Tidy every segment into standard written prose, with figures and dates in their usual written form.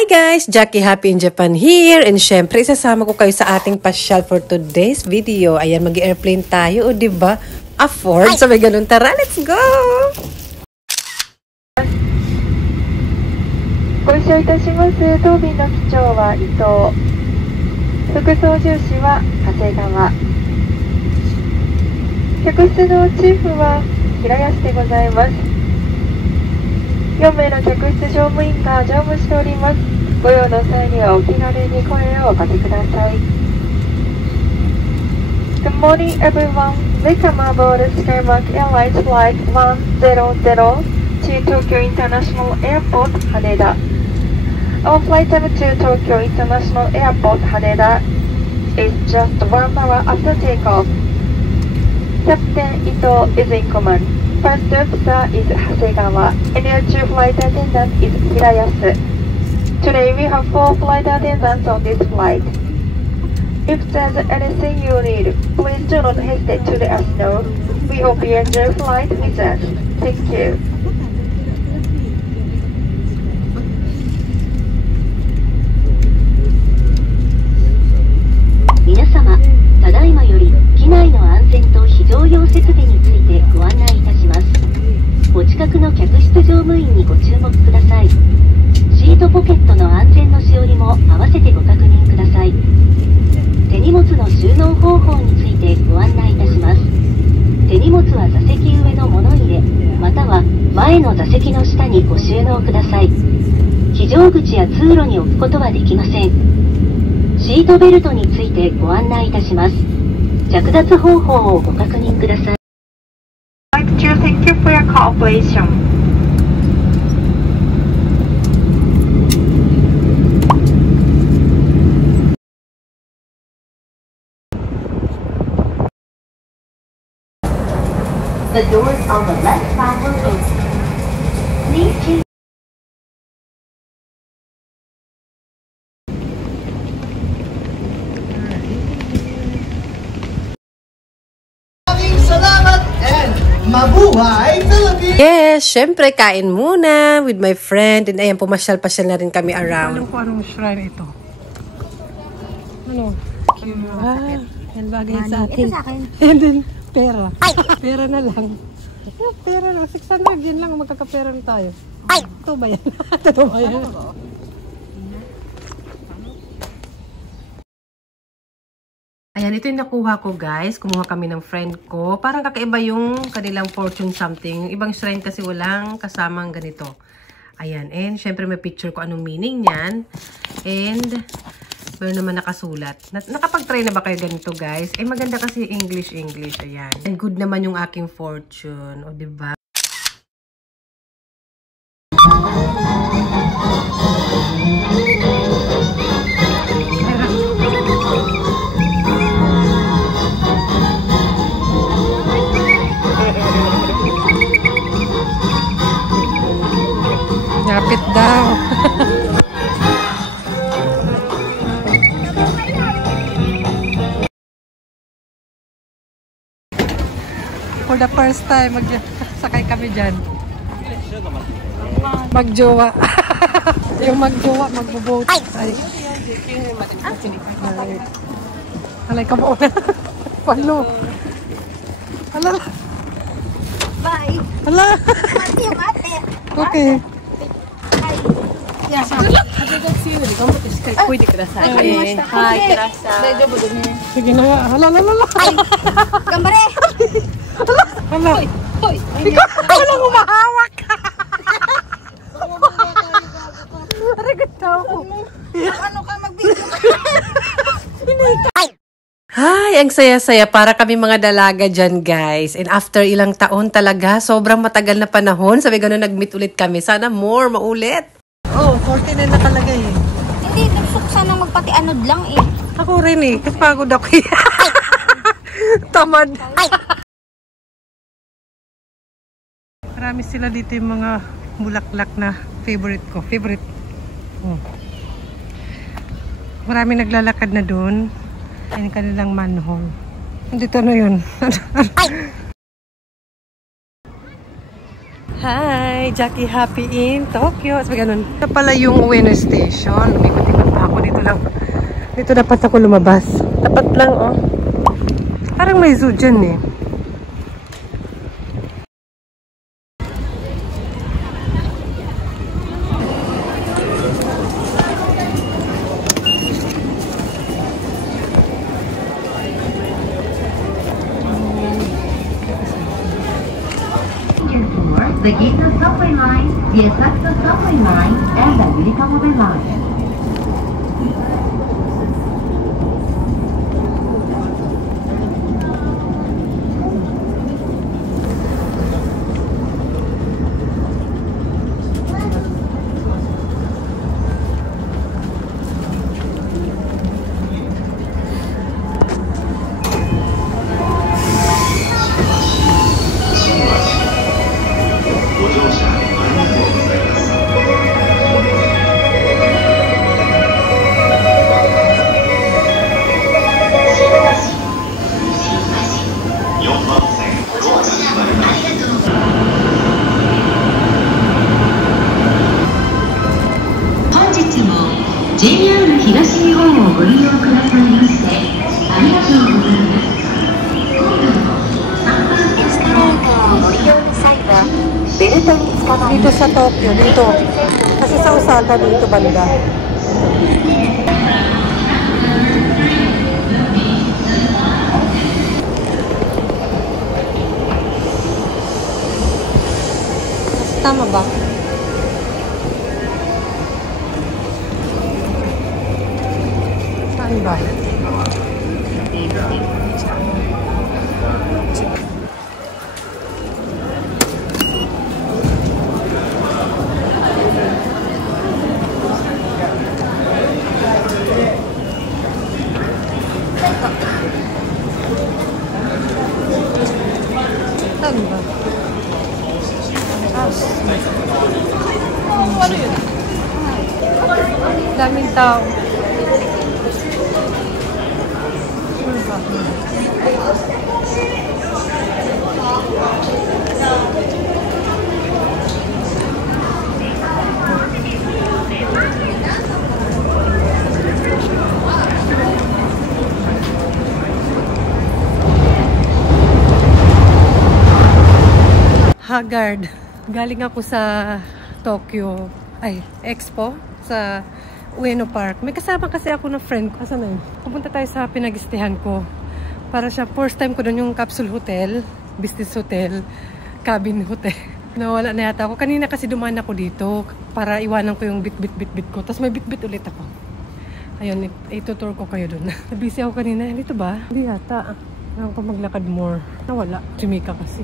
Hi guys! Jackie Happy in Japan here. And syempre, isasama ko kayo sa ating pasyal for today's video. Ayan, mag-airplane tayo. O diba? Afford? Sabi ganun. Tara, let's go! ご一緒いたします。当便の機長は伊藤。副操縦士は長谷川。客室のチーフは平安でございます。4名の客室乗務員が乗務しております。ご用の際にはお気軽に声をおかけください。Good morning everyone. Welcome aboard Skymark Airlines Flight 100 to Tokyo International Airport, Haneda. Our flight time to Tokyo International Airport, Haneda is just 1 hour after takeoff. Captain Ito is in command. First officer is Hasegawa, and your chief flight attendant is Hirayasu. Today we have 4 flight attendants on this flight. If there's anything you need, please do not hesitate to let us know. We hope you enjoy flight with us. Thank you. 皆様、ただいまより機内の安全と非常用設備についてご案内いたします。お近くの客室乗務員にご注目ください。シートポケットの安全のしおりも合わせてご確認ください。手荷物の収納方法についてご案内いたします。手荷物は座席上の物入れ、または前の座席の下にご収納ください。非常口や通路に置くことはできません。シートベルトについてご案内いたします。着脱方法をご確認ください。Thank you for your cooperation. The doors on the left side will open. Please change. Salamat and mabuhay Philippines! Yes, syempre, kain muna with my friend. And ayan, pumasyal-pasyal na rin kami around. Alam ko anong shrine ito. Ano? Yan bagay sa atin. Ito sa akin. And then, pera. Pera na lang. Pera lang. 600 yan lang. Magkakapera na tayo. Ito ba yan? Ito ba yan? Ayan, ito yung nakuha ko guys. Kumuha kami ng friend ko. Parang kakaiba yung kanilang fortune something. Yung ibang shrine kasi walang kasamang ganito. Ayan, and syempre may picture ko anong meaning niyan. And meron naman nakasulat. Nakapag-try na ba kayo ganito guys? Eh maganda kasi English. Ayan. And good naman yung aking fortune. O diba? Napit daw. For the first time, magsakay kami dyan. Magjowa. Yung magjowa, magbo-boat. Ay. Alay ka mo na. Palo. Hala. Bye. Hala. Mati yung ate. Okay. Sige na nga. Hala. Gambare. Hala. Ikaw walang umahawak. Arigat tao ko. Ano ka magbigay? Hi, ang saya-saya para kami mga dalaga dyan guys. And after ilang taon talaga, sobrang matagal na panahon. Sabi gano'n, nag-meet ulit kami. Sana more, maulit. Oh, 40 na nakalagay eh. Hindi, nagsuksa nang magpati-anod lang eh. Ako rin eh. Kapagod ako eh. Tamad. Marami sila dito yung mga bulaklak na favorite ko. Favorite. Oh. Marami naglalakad na doon. Ayun kanilang manhole. Dito na yun. Hi! Jackie Happy in Tokyo. Sabi ganun. Ito pala yung Ueno Station. Lumipad-ipad pa ako. Dito lang. Dito dapat ako lumabas. Dapat lang, oh. Parang may zoo dyan, eh. The Ginza subway line, the Asakusa subway line, and the Yurikamobe line. JR 東日本をご利用くださいましてありがとうございます。今度の3番エスカレーターをご利用の際はベルトにつかまり Dito sa Tokyo, dito. Kasi sa Osaka, dito banda. Tama ba? Saan ba? Saan ba? Ano yun? Daming tao. Haggard. Galing ako sa Tokyo, Expo, sa Ueno Park. May kasama kasi ako na friend ko. Asan na yun? Pupunta tayo sa pinag-istehan ko. Para siya, first time ko doon yung capsule hotel, business hotel, cabin hotel. Nawala na yata ako. Kanina kasi dumaan ako dito para iwanan ko yung bit ko. Tapos may bit ulit ako. Ayun, itutur ko kayo doon. Busy ako kanina. Dito ba? Hindi yata. Kailangan ko maglakad more. Nawala. Sumika kasi.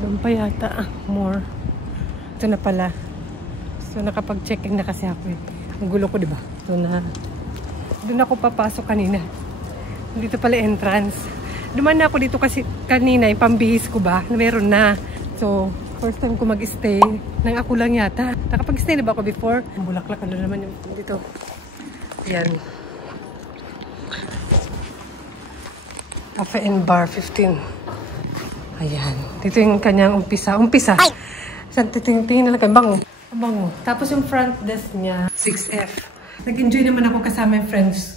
Doon pa yata. More. Ito na pala. So, nakapag-check-in na kasi ako. Ang gulo ko, diba? So, doon ako papasok kanina. Dito pala entrance. Dumaan na ako dito kasi kanina, yung pambihis ko ba? Meron na. So, first time ko mag-stay. Nang ako lang yata. Nakapag-stay na ba ako before? Ang bulaklak. Ano naman yung dito? Yan. Cafe and Bar 15. Ayan. Dito yung kanyang umpisa. Umpisa. Saan titingin na lang kayo. Bango. Bango. Tapos yung front desk niya, 6F. Nag-enjoy naman ako kasama yung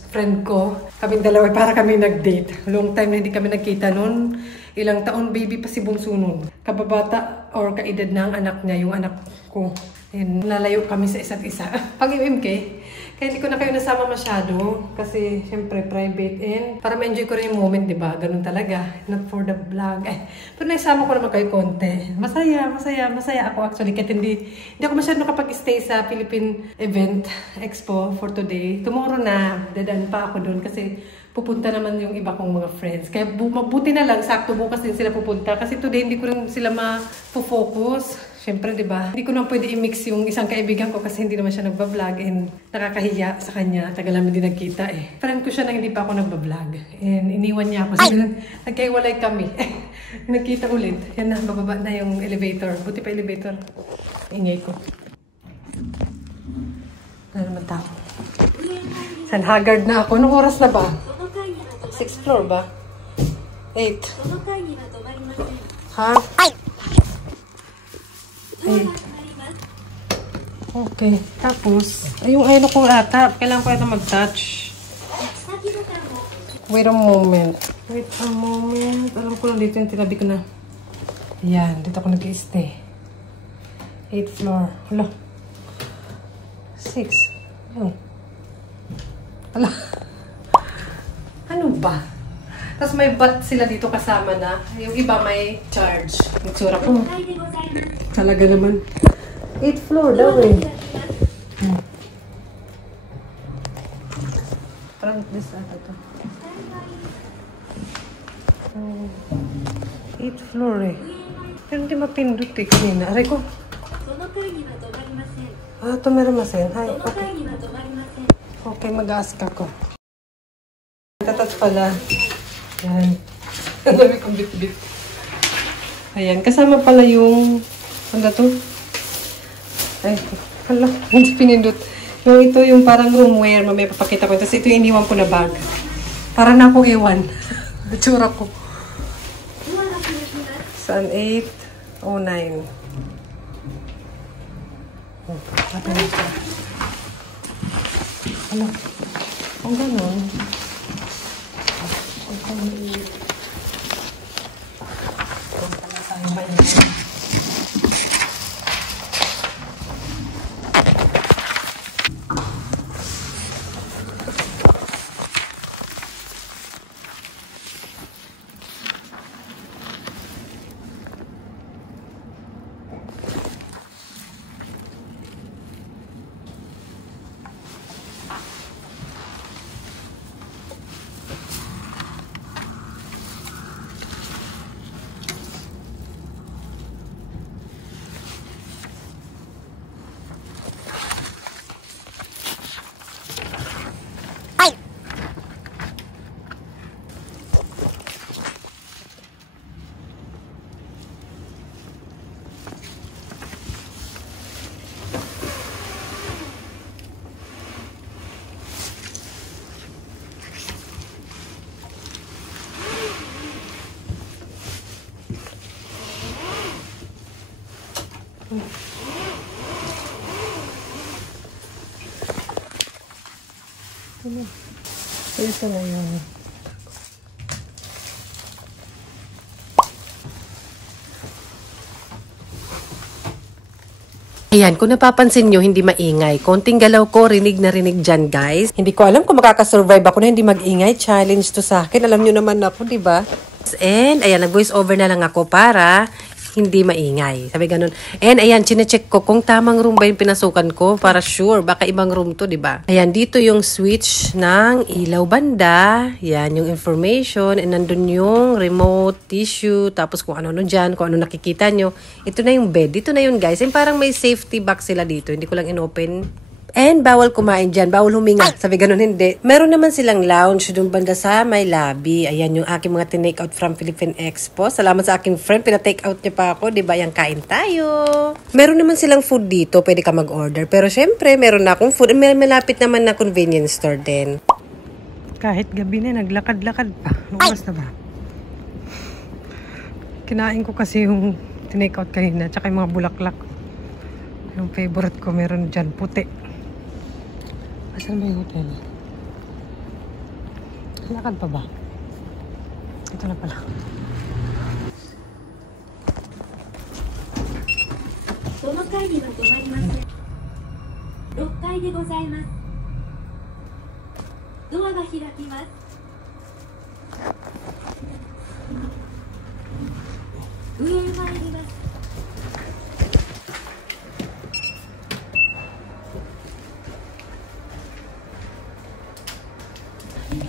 friend ko. Kaming dalawa para kami nag-date. Long time na hindi kami nagkita noon. Ilang taon, baby pa si Bunso noon. Kababata or kaedad na ang anak niya, yung anak ko. Ayan, nalayo kami sa isa't isa. Pag UMK, kaya hindi ko na kayo nasama masyado. Kasi, syempre, private. And para ma-enjoy ko rin yung moment, diba? Ganun talaga. Not for the vlog. Pero naisama ko naman kayo konti. Masaya ako actually. Kahit hindi ako masyado nakapag-stay sa Philippine Event Expo for today. Tomorrow na, dadaan pa ako doon kasi pupunta naman yung iba kong mga friends. Kaya mabuti na lang, sakto bukas din sila pupunta. Kasi today, hindi ko rin sila ma-focus. Siyempre, diba? Hindi ko naman pwede i-mix yung isang kaibigan ko kasi hindi naman siya nagbablog and nakakahiya sa kanya. Tagal namin din nagkita eh. Friend ko siya na hindi pa ako nagbablog. And iniwan niya ako. So, nagkaiwalay kami. Nagkita ulit. Yan na, bababa na yung elevator. Buti pa elevator. Ingay ko. Ano naman tao? San Haggard na ako. Anong oras na ba? 6th floor ba? 8. Ha? Ay. Okay. Tapos, ay, yung ayun ko ata. Kailangan ko ata mag-touch. Wait a moment. Wait a moment. Alam ko lang dito yung tinabi ko na. Ayan. Dito ako nag-i-stay. 8th floor. Hala. 6. Ayun. Hala. Ano ba? Tapos may bat sila dito kasama na. Yung iba may charge. Nagsura ko. Talaga naman. 8th floor daw eh. Parang this ata to. 8th floor eh. Pero hindi mapindot eh kanina. Aray ko. Ah, tumerimasen. Ay, okay. Okay, mag-ask ako. Tatat pala. Yan. Ang dami kong bit-bit. Ayan. Kasama pala yung... Ano to? Ay, hala. Hindi pinindot. Yung ito yung parang roomwear. Mamaya papakita ko. Tapos ito yung iniwan ko na bag. Para na akong iwan. Tsura ko. Saan? 8:09. Oh, ate na siya. Hala. Ang ganon. Ito na yun. Ayan, kung napapansin nyo, hindi maingay. Konting galaw ko, rinig na rinig dyan, guys. Hindi ko alam kung makakasurvive ako na hindi mag-ingay. Challenge to sa akin. Alam nyo naman ako, di ba? And, ayan, nag-voice over na lang ako para hindi maingay. Sabi ganun. And ayan, chinecheck ko kung tamang room ba yung pinasukan ko para sure. Baka ibang room to, di ba? Ayan, dito yung switch ng ilaw banda. Yan, yung information. And nandun yung remote, tissue, tapos kung ano dyan, kung ano nakikita nyo. Ito na yung bed. Dito na yun, guys. And parang may safety box sila dito. Hindi ko lang inopen. And bawal kumain dyan, bawal huminga. Sabi ganun, hindi. Meron naman silang lounge doon banda sa may lobby. Ayan yung aking mga tinake out from Philippine Expo. Salamat sa aking friend, pina-take out niya pa ako. Diba, yung kain tayo. Meron naman silang food dito, pwede ka mag-order. Pero syempre, meron na akong food. May malapit naman na convenience store din. Kahit gabi na, naglakad-lakad pa. Lumas na ba? Kinain ko kasi yung tinake out kanina, tsaka yung mga bulaklak. Yung favorite ko, meron dyan, puti. Asan ba yung hotel? Lakad pa ba? Ito na pala.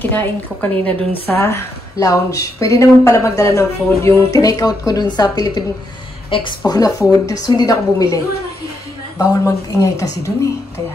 Kinain ko kanina dun sa lounge. Pwede naman pala magdala ng food. Yung tinake out ko dun sa Philippine Expo na food. So, hindi na ako bumili. Bawal mag-ingay kasi dun eh. Kaya...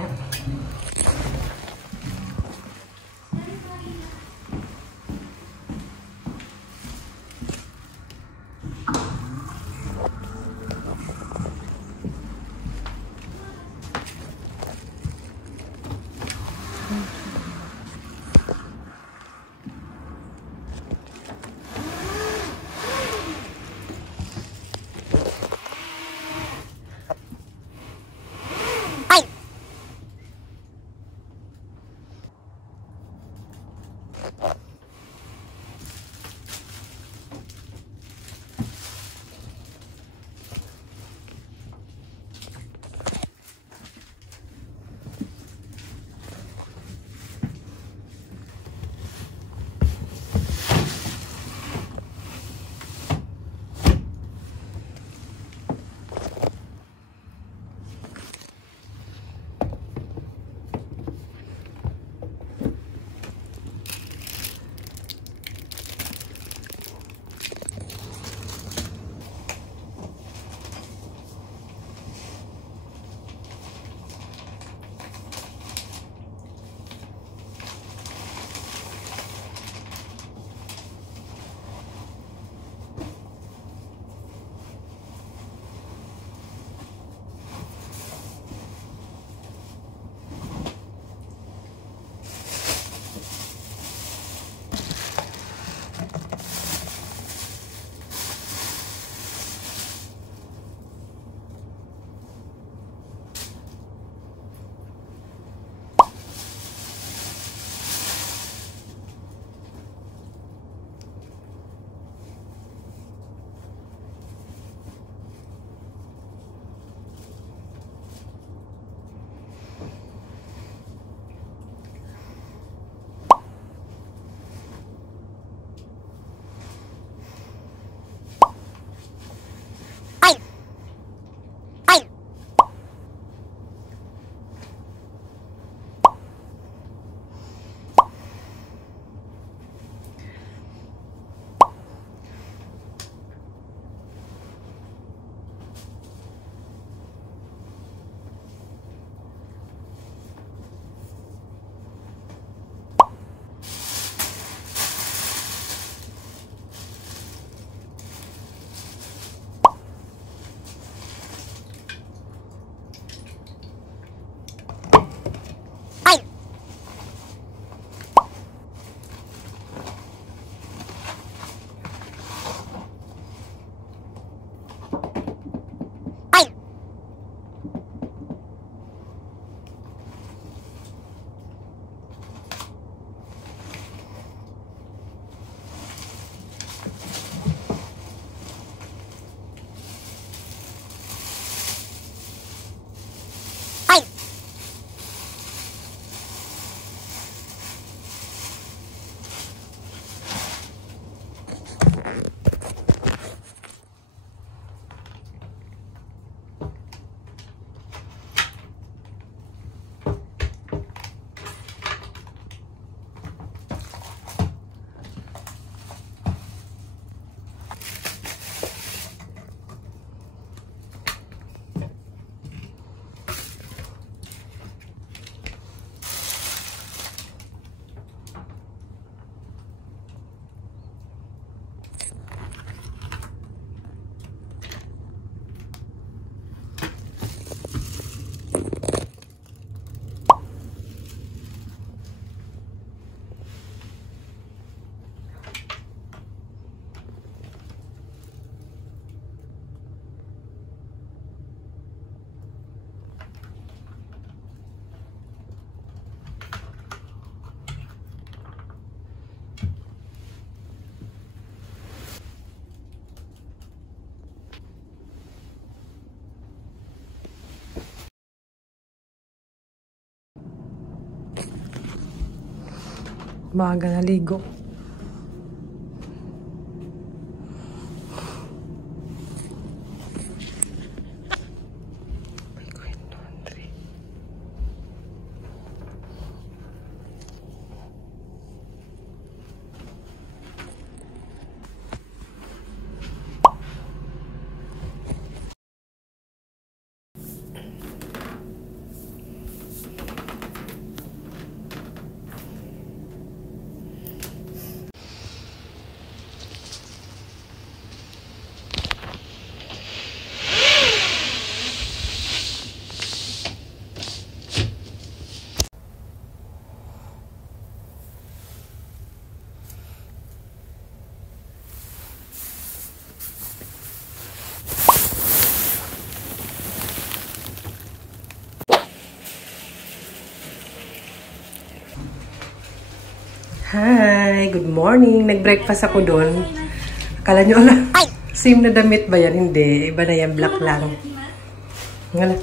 Maaga naligo. Hi! Good morning! Nag-breakfast ako doon. Akala nyo, same na damit ba yan? Hindi. Iba na yan. Black lang. Ngala.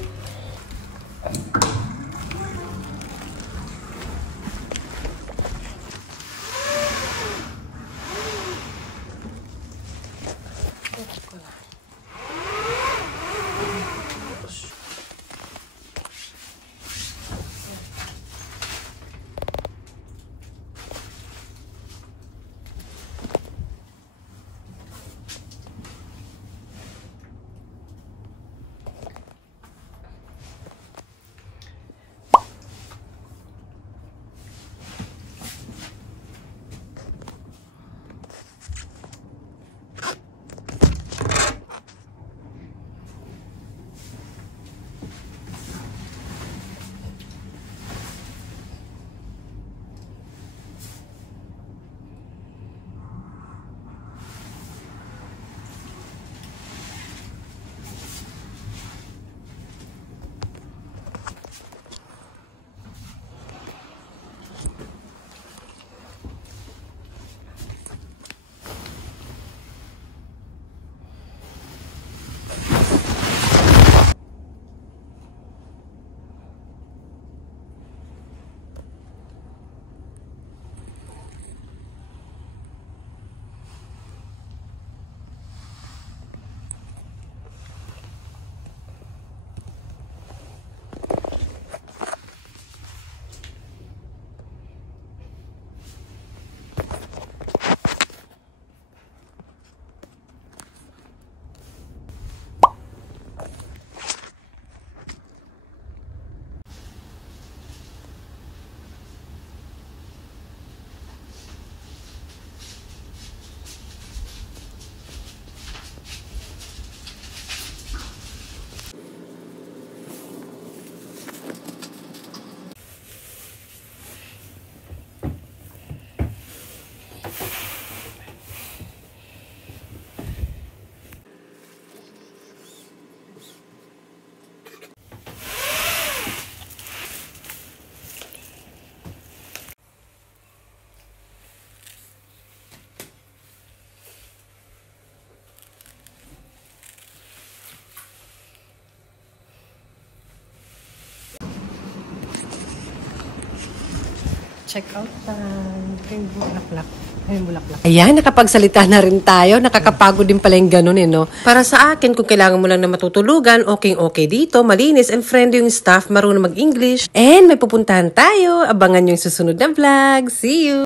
Check out time. Yung bulaklak. Ay, bulaklak. Ayan, nakapagsalita na rin tayo. Nakakapagod din pala yung ganun no? Para sa akin, kung kailangan mo lang na matutulugan, okay dito, malinis and friendly yung staff, marunong mag-English. And may pupuntahan tayo. Abangan yung susunod na vlog. See you!